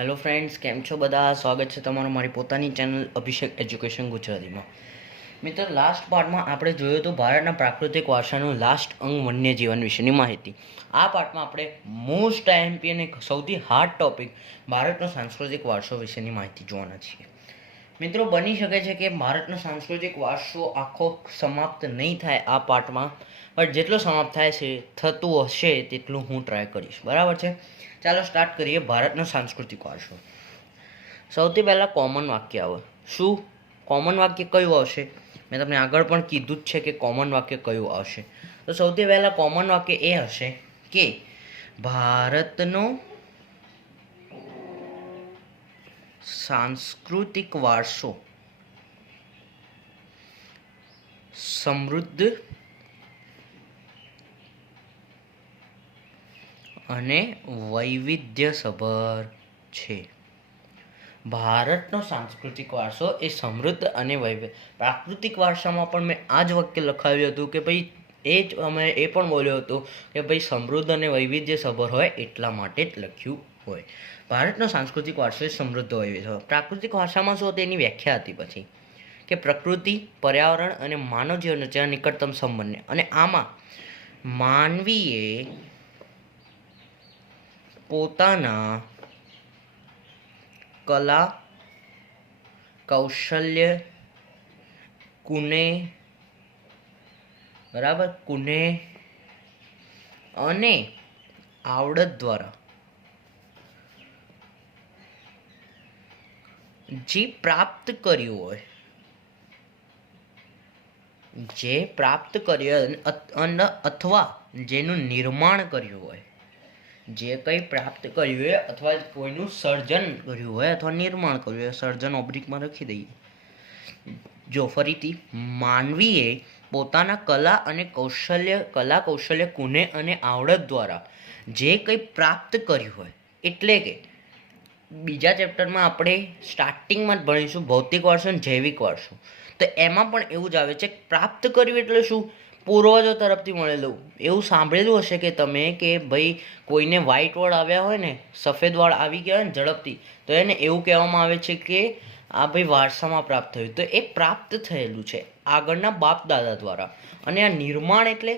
Hello friends, કેમ છો બધા? સ્વાગત છે તમારું મારી પોતાની ચેનલ અભિષેક એજ્યુકેશન ગુજરાતીમાં. મિત્રો, લાસ્ટ પાર્ટમાં આપણે જોયું હતું ભારતના પ્રાકૃતિક વારસાનું લાસ્ટ અંગ વન્યજીવન વિશેની માહિતી. આ પાર્ટમાં આપણે મોસ્ટ આઈએમપી અને સૌથી હાર્ડ ટોપિક ભારતનો સાંસ્કૃતિક વારસો વિશેની માહિતી જોવાના છીએ. મિત્રો, બની શકે છે કે ભારતનો સાંસ્કૃતિક વારસો આખો સમાપ્ત નહીં થાય આ પાર્ટમાં, પણ જેટલો સમાપ્ત થાય છે થતું હશે તેટલું હું ટ્રાય કરીશ. બરાબર છે? ચાલો સ્ટાર્ટ કરીએ ભારતનો સાંસ્કૃતિક વારસો. સૌથી પહેલાં કોમન વાક્ય આવે. શું કોમન વાક્ય કયું આવશે? મેં તમને આગળ પણ કીધું જ છે કે કોમન વાક્ય કયું આવશે. તો સૌથી પહેલાં કોમન વાક્ય એ હશે કે ભારતનો સાંસ્કૃતિક વારસો સમૃદ્ધ અને વૈવિધ્યસભર છે. ભારતનો સાંસ્કૃતિક વારસો એ સમૃદ્ધ અને પ્રાકૃતિક વારસામાં પણ મેં આ જ વાક્ય લખાવ્યું હતું કે ભાઈ એ પણ બોલ્યો હતો કે ભાઈ સમૃદ્ધ અને વૈવિધ્યસભર હોય એટલા માટે જ લખ્યું હોય. ભારતનો સાંસ્કૃતિક વારસો એ સમૃદ્ધ વૈવિધ્ય. પ્રાકૃતિક વારસામાં શું તેની વ્યાખ્યા હતી પછી કે પ્રકૃતિ, પર્યાવરણ અને માનવ જીવન વચ્ચેના નિકટતમ સંબંધને, અને આમાં માનવીએ પોતાના કલા, કૌશલ્ય, કુને અને આવડત દ્વારા જે પ્રાપ્ત કર્યું હોય અથવા જેનું નિર્માણ કર્યું હોય, જે કંઈ પ્રાપ્ત કર્યું હોય અથવા કોઈનું સર્જન કર્યું હોય અથવા નિર્માણ કર્યું હોય, સર્જન ઓબ્લિકમાં લખી દઈએ. જો ફરીથી, માનવીએ પોતાના કલા કૌશલ્ય, કુને અને આવડત દ્વારા જે કંઈ પ્રાપ્ત કર્યું હોય, એટલે કે બીજા ચેપ્ટરમાં આપણે સ્ટાર્ટિંગમાં જ ભણીશું ભૌતિક વારસો અને જૈવિક વારસો. તો એમાં પણ એવું જ આવે છે. પ્રાપ્ત કર્યું એટલે શું? પૂર્વજો તરફથી મળેલું. એવું સાંભળેલું હશે કે તમે કે ભાઈ કોઈને વ્હાઇટ વાળ આવ્યા હોય ને, સફેદ વાળ આવી ગયા હોય ને ઝડપથી, તો એને એવું કહેવામાં આવે છે કે આ ભાઈ વારસામાં પ્રાપ્ત થયું. તો એ પ્રાપ્ત થયેલું છે આગળના બાપ દાદા દ્વારા. અને આ નિર્માણ એટલે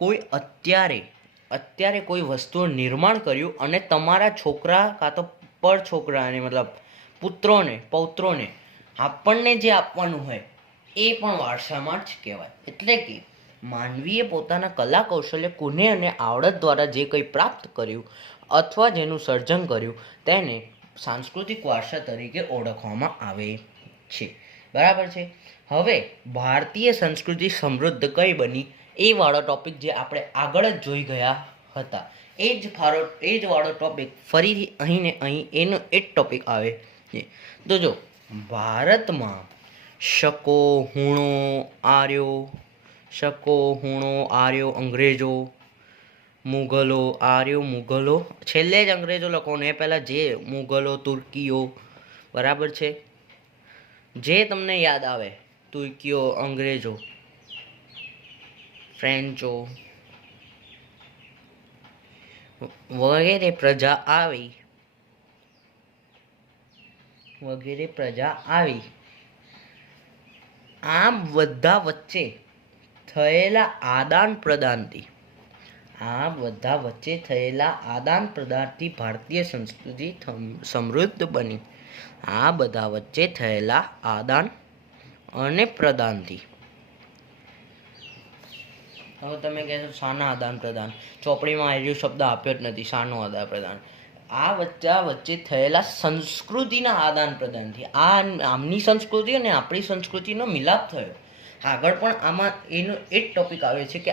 કોઈ અત્યારે કોઈ વસ્તુનું નિર્માણ કર્યું અને તમારા છોકરા કાં તો પર છોકરાને, મતલબ પૌત્રોને આપણને જે આપવાનું હોય એ પણ વારસામાં જ કહેવાય. એટલે કે માનવીએ પોતાના કલા કૌશલ્ય, કુને અને આવડત દ્વારા જે કંઈ પ્રાપ્ત કર્યું અથવા જેનું સર્જન કર્યું તેને સાંસ્કૃતિક વારસા તરીકે ઓળખવામાં આવે છે. બરાબર છે? હવે ભારતીય સંસ્કૃતિ સમૃદ્ધ કઈ બની એ વાળો ટોપિક જે આપણે આગળ જ જોઈ ગયા હતા, એ જ વાળો ટોપિક ફરીથી અહીં ને અહીં એનો એ જ ટોપિક આવે છે. તો જો ભારતમાં શકો, હુણો, આર્યો, અંગ્રેજો, મુગલો, છેલ્લે જ અંગ્રેજો લખવાનું, એ પહેલાં જે મુગલો, તુર્કીઓ. બરાબર છે? જે તમને યાદ આવે, તુર્કીઓ, અંગ્રેજો, ફ્રેન્ચો વગેરે પ્રજા આવી. આ બધા વચ્ચે થયેલા આદાન પ્રદાનથી ભારતીય સંસ્કૃતિ સમૃદ્ધ બની. આ બધા વચ્ચે થયેલા આદાન અને પ્રદાનથી. હવે તમે કહેશો શાના આદાન પ્રદાન? ચોપડીમાં આર્યો શબ્દ આપ્યો જ નથી. શાનું આદાન પ્રદાન? આ વચ્ચે થયેલા સંસ્કૃતિના આદાન પ્રદાનથી. આમની સંસ્કૃતિ અને આપણી સંસ્કૃતિનો મિલાપ થયો. આગળ પણ આમાં એનો એ જ ટોપિક આવે છે કે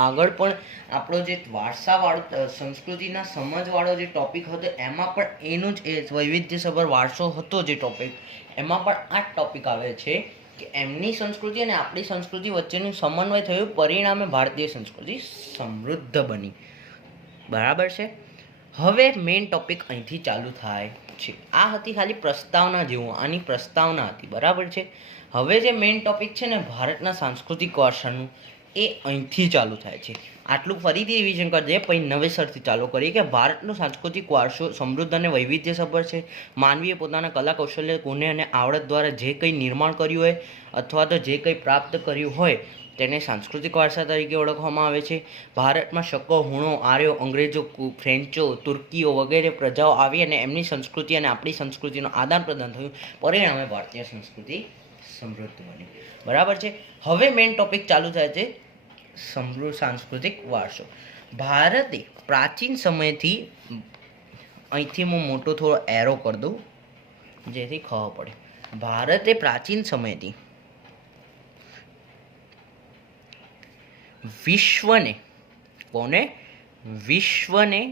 આગળ પણ આપણો જે વારસાવાળો, સંસ્કૃતિના સમજવાળો જે ટોપિક હતો એમાં પણ એનો જ વૈવિધ્યસભર વારસો હતો જે ટોપિક, એમાં પણ આ જ ટોપિક આવે છે કે એમની સંસ્કૃતિ અને આપણી સંસ્કૃતિ વચ્ચેનું સમન્વય થયું, પરિણામે ભારતીય સંસ્કૃતિ સમૃદ્ધ બની. બરાબર છે? હવે મેઇન ટોપિક અહીંથી ચાલુ થાય છે. આ હતી ખાલી પ્રસ્તાવના જેવું, આની પ્રસ્તાવના હતી. બરાબર છે? હવે જે મેઇન ટોપિક છે ને ભારતના સાંસ્કૃતિક વારસાનું, એ અહીંથી ચાલુ થાય છે. આટલું ફરીથી રિવિઝન કરજે, પછી નવેસરથી ચાલુ કરીએ કે ભારતનો સાંસ્કૃતિક વારસો સમૃદ્ધ અને વૈવિધ્યસભર છે. માનવીએ પોતાના કલા કૌશલ્ય, ગુણ અને આવડત દ્વારા જે કંઈ નિર્માણ કર્યું હોય અથવા તો જે કંઈ પ્રાપ્ત કર્યું હોય તેને સાંસ્કૃતિક વારસા તરીકે ઓળખવામાં આવે છે. ભારતમાં શકો, હુણો, આર્યો, અંગ્રેજો, ફ્રેન્ચો, તુર્કીઓ વગેરે પ્રજાઓ આવી અને એમની સંસ્કૃતિ અને આપણી સંસ્કૃતિનું આદાન પ્રદાન થયું. પરિણામે ભારતીય સંસ્કૃતિ સમૃદ્ધ બની. બરાબર છે. હવે મેઇન ટોપિક ચાલુ થાય છે, સમૃદ્ધ સાંસ્કૃતિક વારસો. ભારતે પ્રાચીન સમયથી, અહીંથી હું મોટો થોડો એરો કરી દઉં જેથી ખબર પડે. ભારતે પ્રાચીન સમયથી વિશ્વને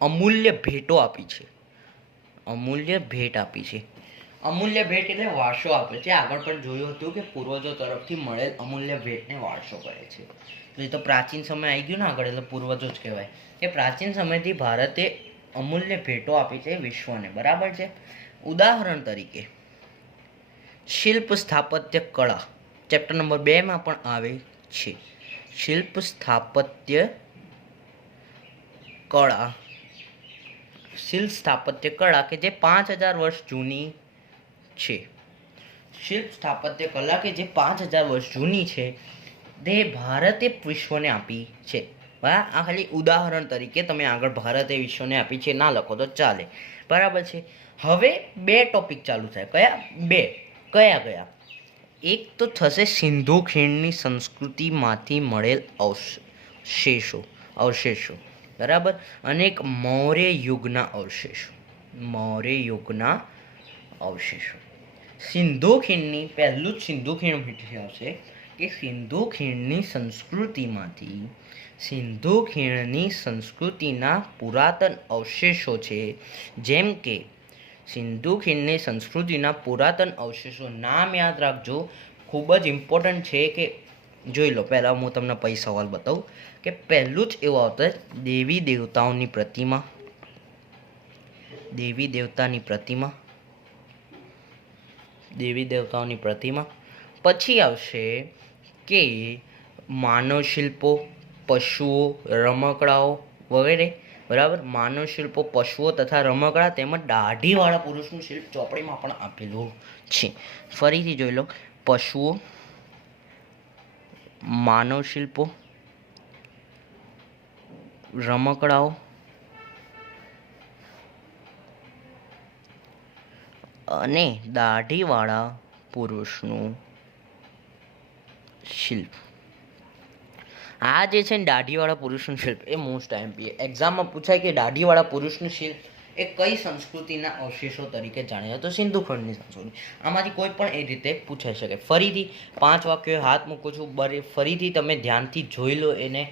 અમૂલ્ય ભેટો આપી છે. અમૂલ્ય ભેટ આપી છે. અમૂલ્ય ભેટ એટલે વારસો આપે છે. આગળ પણ જોયું હતું કે પૂર્વજો તરફથી મળેલ અમૂલ્ય ભેટને વારસો કહે છે. તો એ તો પ્રાચીન સમય આવી ગયું ને આગળ, એટલે પૂર્વજો જ કહેવાય. કે પ્રાચીન સમયથી ભારતે અમૂલ્ય ભેટો આપી છે વિશ્વને. બરાબર છે. ઉદાહરણ તરીકે શિલ્પ સ્થાપત્ય કળા ચેપ્ટર નંબર 2 પણ આવે છે. શિલ્પ સ્થાપત્ય કળા કે જે 5000 વર્ષ જૂની છે. શિલ્પ સ્થાપત્ય કલા કે જે 5000 વર્ષ જૂની છે તે ભારતે વિશ્વને આપી છે. આ ખાલી ઉદાહરણ તરીકે, તમે આગળ ભારતે વિશ્વને આપી છે ના લખો તો ચાલે. બરાબર છે. હવે 2 ટોપિક ચાલુ થાય. કયા? એક તો થશે સિંધુ ખીણની સંસ્કૃતિમાંથી મળેલ અવશેષો. બરાબર. અને એક મૌર્ય યુગના અવશેષો. સિંધુ ખીણની, પહેલું જ સિંધુ ખીણ આવશે કે સિંધુ ખીણની સંસ્કૃતિના પુરાતન અવશેષો છે. જેમ કે સિંધુ ખીણની સંસ્કૃતિના પુરાતન અવશેષો, નામ યાદ રાખજો, ખૂબ જ ઇમ્પોર્ટન્ટ છે. કે જોઈ લો. પહેલાં હું તમને પછી સવાલ બતાવું કે પહેલું જ એવું આવતું દેવી દેવતાઓની પ્રતિમા. પછી આવશે કે માનવ શિલ્પો, પશુઓ, રમકડાઓ વગેરે. બરાબર. માનવ શિલ્પો, પશુઓ તથા રમકડા તેમજ દાઢીવાળા પુરુષનું શિલ્પ ચોપડીમાં પણ આપેલું છે. ફરીથી જોઈ લો. પશુઓ, માનવ શિલ્પો, રમકડાઓ અને દાઢીવાળા પુરુષનું શિલ્પ. આ જે છે ને દાઢીવાળા પુરુષનું શિલ્પ એ મોસ્ટ આઈએમપી એક્ઝામમાં પૂછાય કે દાઢીવાળા પુરુષનું શિલ્પ એ કઈ સંસ્કૃતિના અવશેષો તરીકે જાણીએ તો સિંધુ ખંડની સંસ્કૃતિ. આમાંથી કોઈ પણ એ રીતે પૂછાઈ શકે. ફરીથી 5 વાક્યો હાથ મૂકું છું. ફરીથી તમે ધ્યાનથી જોઈ લો એને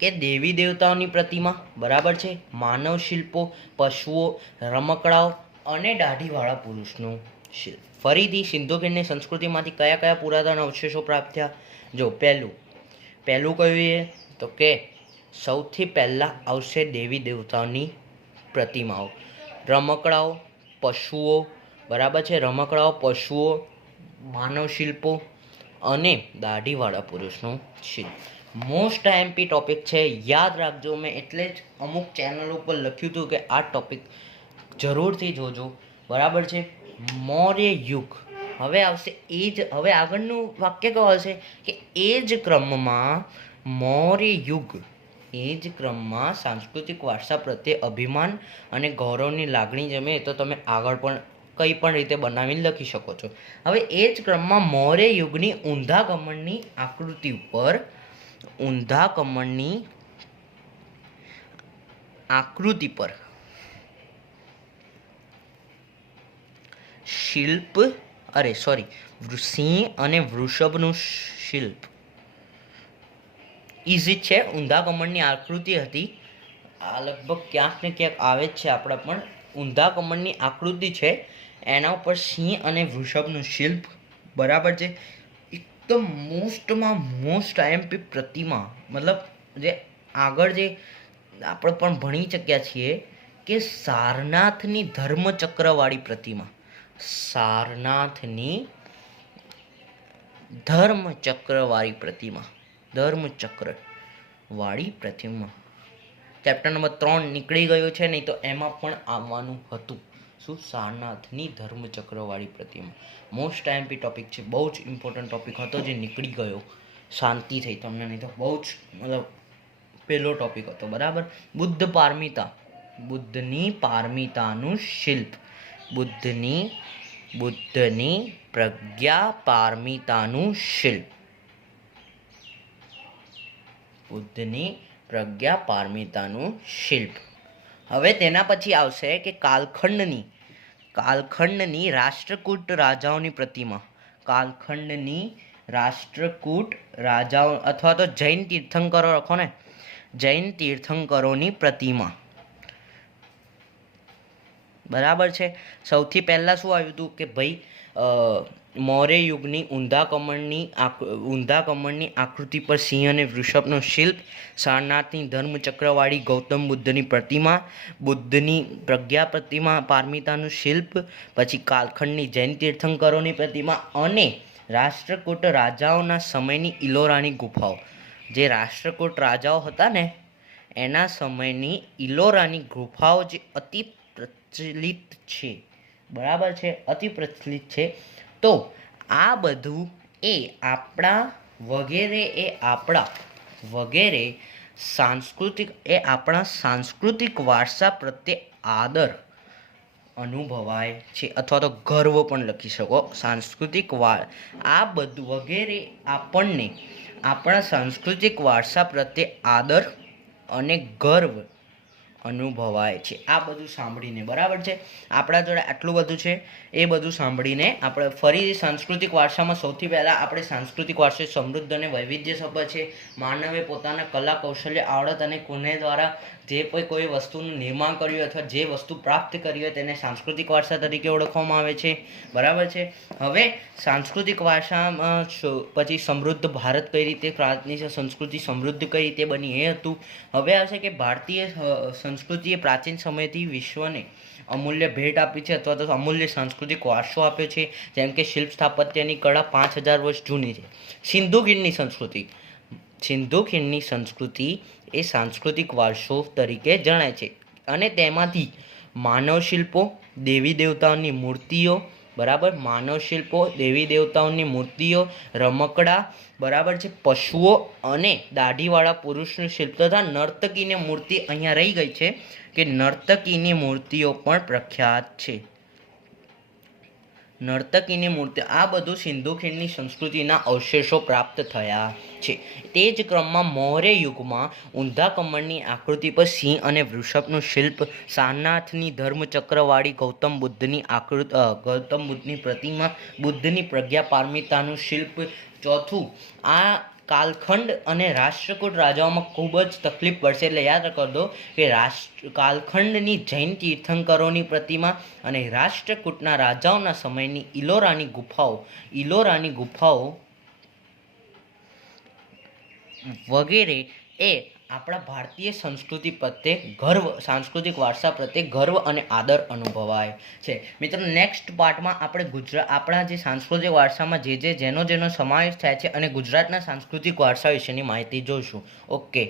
કે દેવી દેવતાઓની પ્રતિમા. બરાબર છે. માનવ શિલ્પો, પશુઓ, રમકડાઓ અને દાઢીવાળા પુરુષનું શિલ્પ. ફરીથી સિંધુ ખીણની સંસ્કૃતિમાંથી કયા પુરાતન અવશેષો પ્રાપ્ત થયા? જો પહેલું કયું છે તો કે સૌથી પહેલાં આવશે દેવી દેવતાઓની પ્રતિમાઓ, રમકડાઓ, પશુઓ. બરાબર છે. રમકડાઓ, પશુઓ, માનવ શિલ્પો અને દાઢીવાળા પુરુષનું શિલ્પ. મોસ્ટ આઈએમપી ટોપિક છે. યાદ રાખજો. મેં એટલે જ અમુક ચેનલ ઉપર લખ્યું હતું કે આ ટોપિક જરૂરથી જોજો. બરાબર છે. મૌર્ય યુગ. હવે આવશે હવે આગળનું વાક્ય કયું આવશે કે એ જ ક્રમમાં સાંસ્કૃતિક વારસા પ્રત્યે અભિમાન અને ગૌરવની લાગણી જમે. તો તમે આગળ પણ કંઈ પણ રીતે બનાવીને લખી શકો છો. હવે એ જ ક્રમમાં મૌર્ય યુગની ઊંધા કમળની આકૃતિ પર સિંહ અને વૃષભનું શિલ્પ. ઇઝી છે. ઊંધા કમળની આકૃતિ હતી. આ લગભગ ક્યાંક ને ક્યાંક આવે જ છે આપણા પણ. ઊંધા કમળની આકૃતિ છે, એના ઉપર સિંહ અને વૃષભનું શિલ્પ. બરાબર છે. એકદમ મોસ્ટ આઈએમપી પ્રતિમા. મતલબ જે આગળ જે આપણે પણ ભણી ચૂક્યા છીએ કે સારનાથની ધર્મચક્રવાળી પ્રતિમા. સારનાથની ધર્મચક્રવાળી પ્રતિમા, ધર્મચક્રવાળી પ્રતિમા. ચેપ્ટર નંબર 3 નીકળી ગયો છે, નહીં તો એમાં પણ આવવાનું હતું. શું? સારનાથની ધર્મચક્રવાળી પ્રતિમા. મોસ્ટ આઈએમપી ટોપિક છે, બહુ જ ઇમ્પોર્ટન્ટ ટોપિક હતો જે નીકળી ગયો. શાંતિ થઈ તમને, નહીં તો બહુ જ મતલબ પહેલો ટોપિક હતો. બરાબર. બુદ્ધ પારમિતા, બુદ્ધની પારમિતાનું શિલ્પ, બુદ્ધની પ્રજ્ઞા પારમિતાનું શિલ્પ, બુદ્ધની પ્રજ્ઞા પારમિતાનું શિલ્પ. હવે તેના પછી આવશે કે કાલખંડની રાષ્ટ્રકૂટ રાજાઓની પ્રતિમા, કાલખંડની રાષ્ટ્રકૂટ રાજાઓ અથવા તો જૈન તીર્થંકરો રાખો ને, જૈન તીર્થંકરોની પ્રતિમા. બરાબર છે. સૌથી પહેલાં શું આવ્યું હતું કે ભાઈ મૌર્ય યુગની ઊંધા કમળની આકૃતિ પર સિંહ અને વૃષભનો શિલ્પ, સારનાથની ધર્મચક્રવાળી ગૌતમ બુદ્ધની પ્રતિમા, બુદ્ધની પ્રજ્ઞા પ્રતિમા પારમિતાનું શિલ્પ, પછી કાલખંડની જૈન તીર્થંકરોની પ્રતિમા અને રાષ્ટ્રકૂટ રાજાઓના સમયની ઇલોરાની ગુફાઓ. જે રાષ્ટ્રકૂટ રાજાઓ હતા ને એના સમયની ઇલોરાની ગુફાઓ જે અતિ પ્રચલિત છે. બરાબર છે, અતિ પ્રચલિત છે. તો આ બધું એ આપણા સાંસ્કૃતિક વારસા પ્રત્યે આદર અનુભવાય છે, અથવા તો ગર્વ પણ લખી શકો. આ બધું વગેરે આપણને આપણા સાંસ્કૃતિક વારસા પ્રત્યે આદર અને ગર્વ અનુભવાય છે. આ બધું સાંભળીને, બરાબર છે, આપણા જોડે આટલું બધું છે. એ બધું સાંભળીને આપણે ફરી સાંસ્કૃતિક વારસામાં સૌથી પહેલાં આપણે સાંસ્કૃતિક વારસો સમૃદ્ધ અને વૈવિધ્યસભર છે. માનવે પોતાના કલા કૌશલ્ય આવડત અને કુનેહ દ્વારા જે કોઈ વસ્તુનું નિર્માણ કર્યું અથવા જે વસ્તુ પ્રાપ્ત કરી હોય તેને સાંસ્કૃતિક વારસા તરીકે ઓળખવામાં આવે છે. બરાબર છે. હવે સાંસ્કૃતિક વારસામાં પછી સમૃદ્ધ ભારત કઈ રીતે, ભારતની સંસ્કૃતિ સમૃદ્ધ કઈ રીતે બની એ હતું. હવે આવશે કે ભારતીય સંસ્કૃતિએ પ્રાચીન સમયથી વિશ્વને અમૂલ્ય ભેટ આપી છે અથવા તો અમૂલ્ય સાંસ્કૃતિક વારસો આપ્યો છે. જેમ કે શિલ્પ સ્થાપત્યની કળા 5000 વર્ષ જૂની છે. સિંધુ ખીણની સંસ્કૃતિ એ સાંસ્કૃતિક વારસો તરીકે જણાય છે અને તેમાંથી માનવ શિલ્પો, દેવી દેવતાઓની મૂર્તિઓ, બરાબર, માનવ શિલ્પો, દેવી દેવતાઓની મૂર્તિઓ, રમકડા, બરાબર છે, પશુઓ અને દાઢીવાળા પુરુષનું શિલ્પ તથા નર્તકીની મૂર્તિ અહીંયા રહી ગઈ છે કે નર્તકીની મૂર્તિઓ પણ પ્રખ્યાત છે. નર્તકીની મૂર્તિ, આ બધું સિંધુ ખીણની સંસ્કૃતિના અવશેષો પ્રાપ્ત થયા છે. તે જ ક્રમમાં મૌર્ય યુગમાં ઊંધા કમળની આકૃતિ પર સિંહ અને વૃષભનું શિલ્પ, સારનાથની ધર્મચક્રવાળી ગૌતમ બુદ્ધની પ્રતિમા, બુદ્ધની પ્રજ્ઞા પારમિતાનું શિલ્પ. ચોથું, આ કાલખંડ અને રાષ્ટ્રકૂટ રાજાઓમાં ખૂબ જ તકલીફ પડશે, એટલે યાદ કરી દો કે કાલખંડની જૈન તીર્થંકરોની પ્રતિમા અને રાષ્ટ્રકૂટના રાજાઓના સમયની ઇલોરાની ગુફાઓ વગેરે એ આપણા ભારતીય સંસ્કૃતિ પ્રત્યે સાંસ્કૃતિક વારસા પ્રત્યે ગર્વ અને આદર અનુભવાય છે. મિત્રો, નેક્સ્ટ પાર્ટમાં આપણે આપણા જે સાંસ્કૃતિક વારસામાં જેનો સમાવેશ થાય છે અને ગુજરાતના સાંસ્કૃતિક વારસા વિશેની માહિતી જોઈશું. ઓકે.